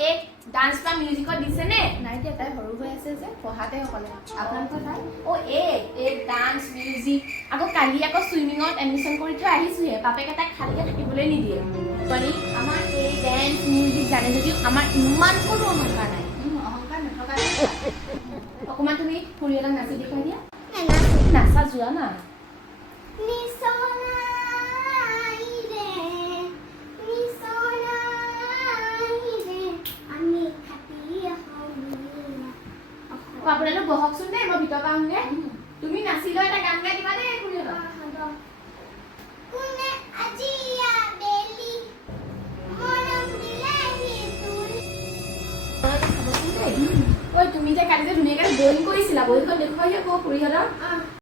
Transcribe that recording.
এই ডান্স বা মিউজিকত দিছে নে নাই দিয়া তাই সৰু হৈ আছে যে পঢ়াতে অকলে আপোনালোকৰ তাই এই ডান্স মিউজিক আকৌ কালি আকৌ সুইমিঙত এডমিশ্যন কৰি থৈ আহিছোহে বাপেকে তাইক খালিকে থাকিবলৈ নিদিয়ে মানে আমাৰ এই ডান্স মিউজিক জানে যদিও আমাৰ ইমান কোনো অহংকাৰ নাই অহংকাৰ নথকা অকণমান তুমি ফুৰি এটা নাচি দেখুৱাই দিয়া নাচা যোৱা না আপোনালোক বহকচোন দেই মই ভিতৰ পৰা আহোঁগে তুমি নাচি লৈ এটা গান গাই দিবা দেই খুৰীহঁতক ঐ তুমি যে কালি যে ধুনীয়াকৈ ড্ৰয়িং কৰিছিলা বহীখন দেখুৱাই আকৌ খুৰীহঁতক